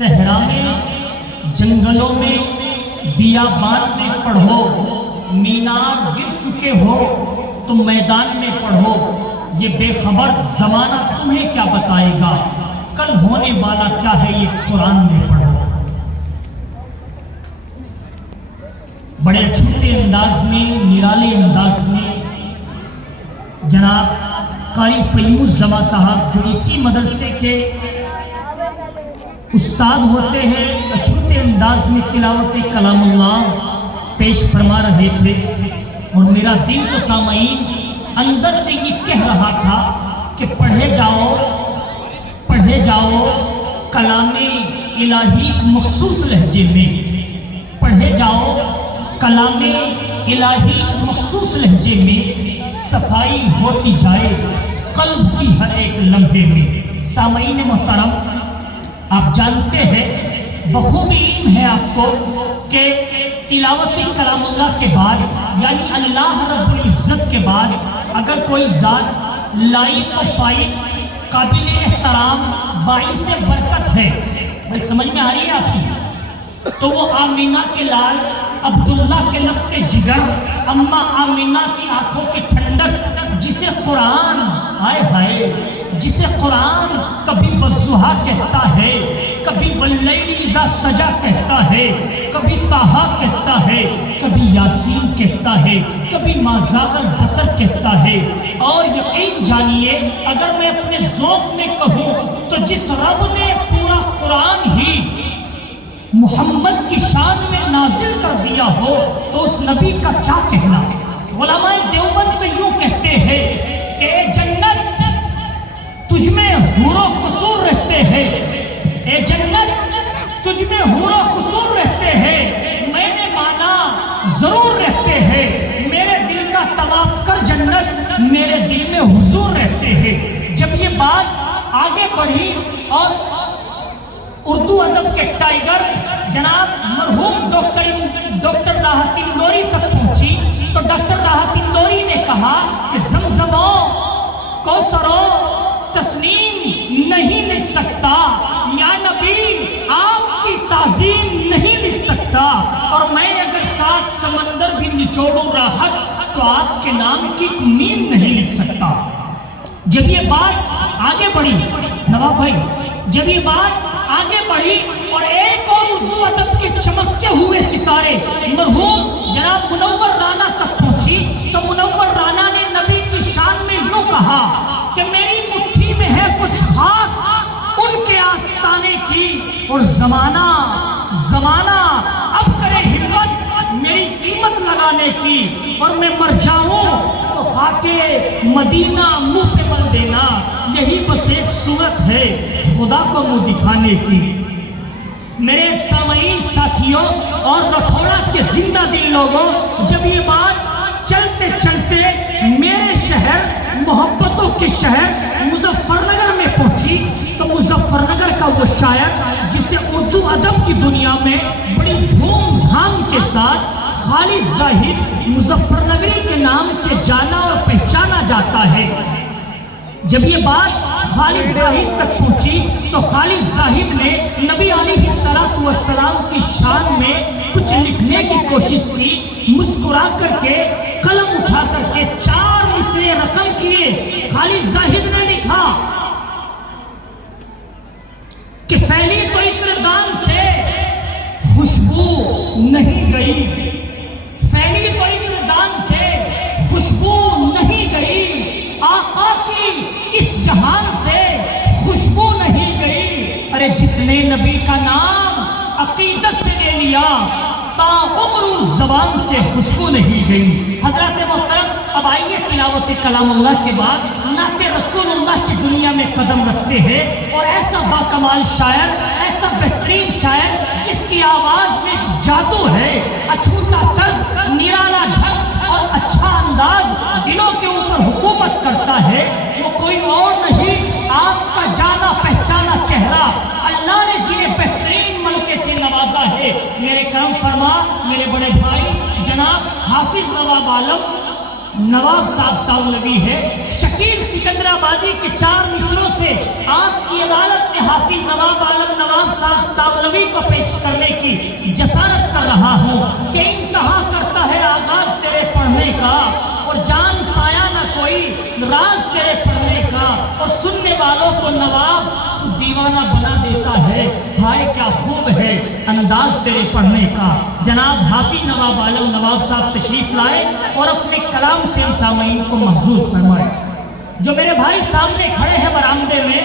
صحرا میں، جنگلوں میں، بیابان میں پڑھو، مینار گر چکے ہو تم میدان میں پڑھو، یہ بے خبر زمانہ تمہیں کیا بتائے گا، کل ہونے والا کیا ہے یہ قرآن میں پڑھو۔ بڑے چھوٹے انداز میں، نرالے انداز میں جناب قاری فہیم الزمان صاحب جو اسی مدرسے کے استاد ہوتے ہیں، چھوٹے انداز میں تلاوت کلام اللہ پیش فرما رہے تھے، اور میرا دل تو سامعین اندر سے یہ کہہ رہا تھا کہ پڑھے جاؤ کلام الہی مخصوص لہجے میں، پڑھے جاؤ کلام الہی مخصوص لہجے میں، صفائی ہوتی جائے قلب کی ہر ایک لمحے میں۔ سامعین محترم، آپ جانتے ہیں، بخوبی علم ہے آپ کو کہ تلاوت کلام اللہ کے بعد یعنی اللہ رب العزت کے بعد اگر کوئی ذات لائق و فائق، قابل احترام، باعث برکت ہے، بھائی سمجھ میں آ رہی ہے آپ کی، تو وہ آمینہ کے لال، عبداللہ کے لخت جگر، اماں آمینہ کی آنکھوں کی ٹھنڈک، جسے قرآن جسے قرآن کبھی والضحیٰ کہتا ہے، کبھی واللیل اذا سجا کہتا ہے، کبھی طٰہٰ کہتا ہے، کبھی یاسین کہتا ہے، کبھی ما زاغ البصر کہتا ہے۔ اور یقین جانیے اگر میں اپنے ذوق میں کہوں تو جس رب نے پورا قرآن ہی محمد کی شان میں نازل کر دیا ہو تو اس نبی کا کیا کہنا۔ علماء دیوبند تو یوں کہتے ہیں کہ اے جنت تجھ میں حور و قصور رہتے ہیں، اے جنت تجھ میں حور و قصور رہتے ہیں، میں نے مانا ضرور رہتے ہیں، میرے دل کا طواف کر جنت، میرے دل میں حضور رہتے ہیں۔ جب یہ بات آگے بڑھی اور اردو ادب کے ٹائیگر جناب مرحوم ڈاکٹر راحت اندوری تک پہنچی تو ڈاکٹر راحت اندوری نے کہا کہ زمزموں کوثروں تسنیم نہیں لکھ سکتا، یا نبی آپ کی تعظیم نہیں لکھ سکتا، اور میں اگر 7 سمندر بھی نچوڑوں راحت تو آپ کے نام کی میم نہیں لکھ سکتا۔ جب یہ بات آگے بڑھی نواب بھائی، جب یہ بات آگے بڑھی اور ایک اور اردو ادب کے چمکتے ہوئے ستارے مرحوم جناب منور رانا تک پہنچی تو منور رانا نے نبی کی شان میں یوں کہا کہ میری مٹھی میں ہے کچھ خاک ان کے آستانے کی، اور زمانہ اب کرے ہمت میری قیمت لگانے کی، اور میں مر جاؤں تو خاک مدینہ منہ پہ مل دینا، یہی بس ایک صورت ہے خدا کو منہ دکھانے کی۔ میرے سامعین ساتھیوں اور رٹھوڑا کے زندہ دل لوگوں، جب یہ بات چلتے چلتے میرے شہر، محبتوں کے شہر مظفر نگر میں پہنچی تو مظفر نگر کا وہ شاعر جسے اردو ادب کی دنیا میں بڑی دھوم دھام کے ساتھ خالد زاہد مظفر نگری کے نام سے جانا اور پہچانا جاتا ہے، جب یہ بات خالد زاہد تک پہنچی تو خالد زاہد نے نبی علیہ السلام کی شان میں کچھ لکھنے کی کوشش کی، مسکرا کر کے قلم اٹھا کر کے 4 مصرے رقم کیے۔ خالد زاہد نے لکھا کہ پھیلی تو اقردان سے خوشبو نہیں گئی، پھیلی تو اقردان سے خوشبو نہیں گئی، آقا کی اس جہان سے خوشبو نہیں گئی، ارے جس نے نبی کا نام عقیدت سے لے لیا تا عمر زبان سے خوشبو نہیں گئی۔ حضرات محترم، اب آئیے تلاوت کلام اللہ کے بعد نعت رسول اللہ کی دنیا میں قدم رکھتے ہیں، اور ایسا باکمال شاعر، ایسا بہترین شاعر جس کی آواز میں جادو ہے، اچھوتا طرز، نرالا ڈھنگ اور اچھا انداز دلوں کے اوپر حکومت کرتا ہے، وہ کوئی اور نہیں آپ کا جانا پہچانا چہرہ، اللہ نے جنہیں بہترین ملکے سے نوازا ہے۔ میرے کرم فرما میرے بڑے بھائی جناب حافظ نواب عالم نواب صاحب تاولوی ہے۔ شکیل سکندرآبادی کے 4 مصروں سے آپ کی عدالت میں حافظ نواب عالم نواب صاحب تاولوی کو پیش کرنے کی جسارت کر رہا ہوں کہ انتہا کرتا ہے آغاز تیرے پڑھنے کا، اور جان پایا نہ کوئی راز تیرے پڑھنے کا، اور سننے والوں کو نواب تو دیوانہ بنا دیتا ہے۔ ہائے کیا خوب ہے انداز تیرے پڑھنے کا۔ جناب حافظ نواب عالم نواب صاحب تشریف لائے اور اپنے کلام سے ہم سامعین کو محظوظ فرمائے۔ جو میرے بھائی سامنے کھڑے ہیں برآمدے میں،